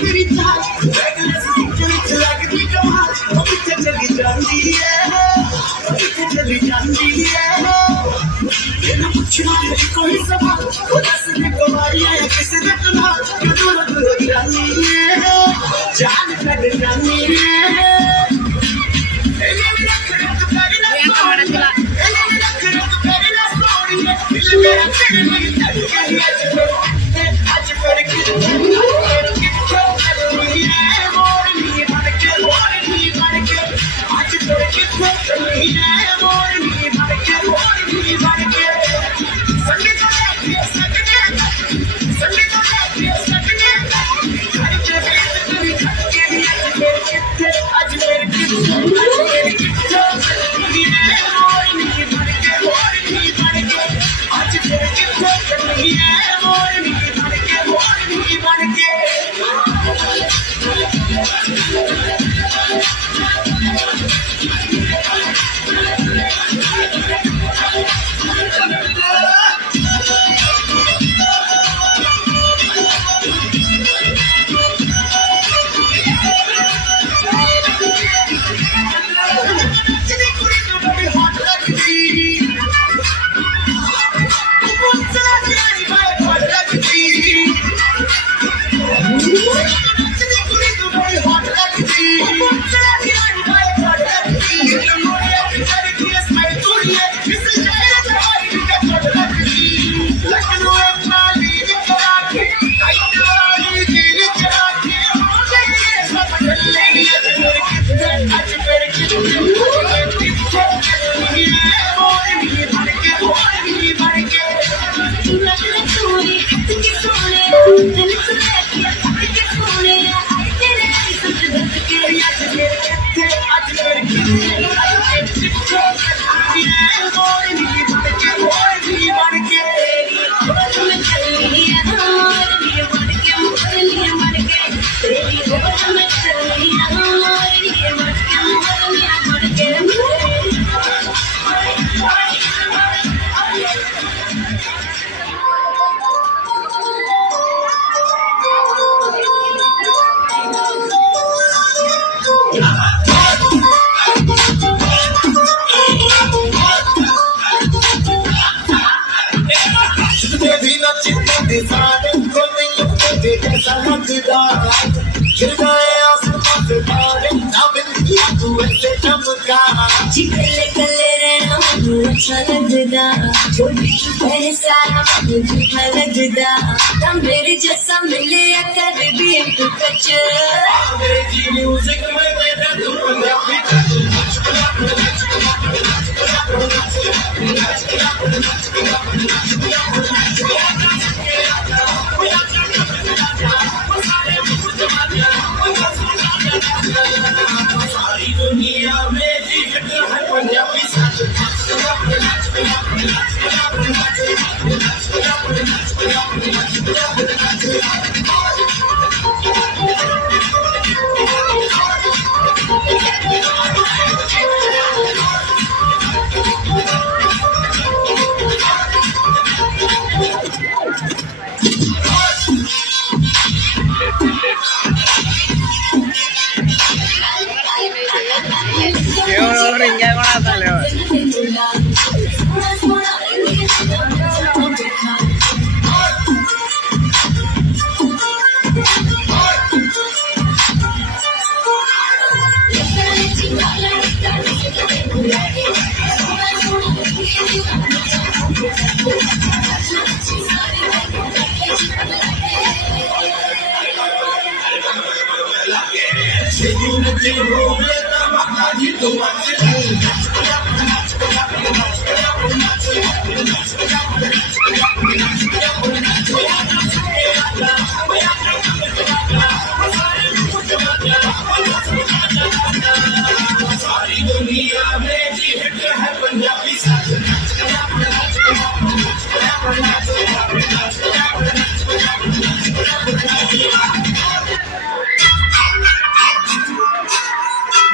तेरी चाल लगती कमाल पीछे चली जाती है पीछे चली जाती है पूछना मेरी कोई सवाल दस ने कमारियां किसी ने कमाल क्यों दूर दूर जानी है जान कट जानी है कले कले रहना मुझे अच्छा लगदा सारा मुझे झूठा लगदा तम मेरे जैसा मिले कर भी एक कच म्यूजिक में तेरा तू पंजाबी सारी दुनिया में पंजाबी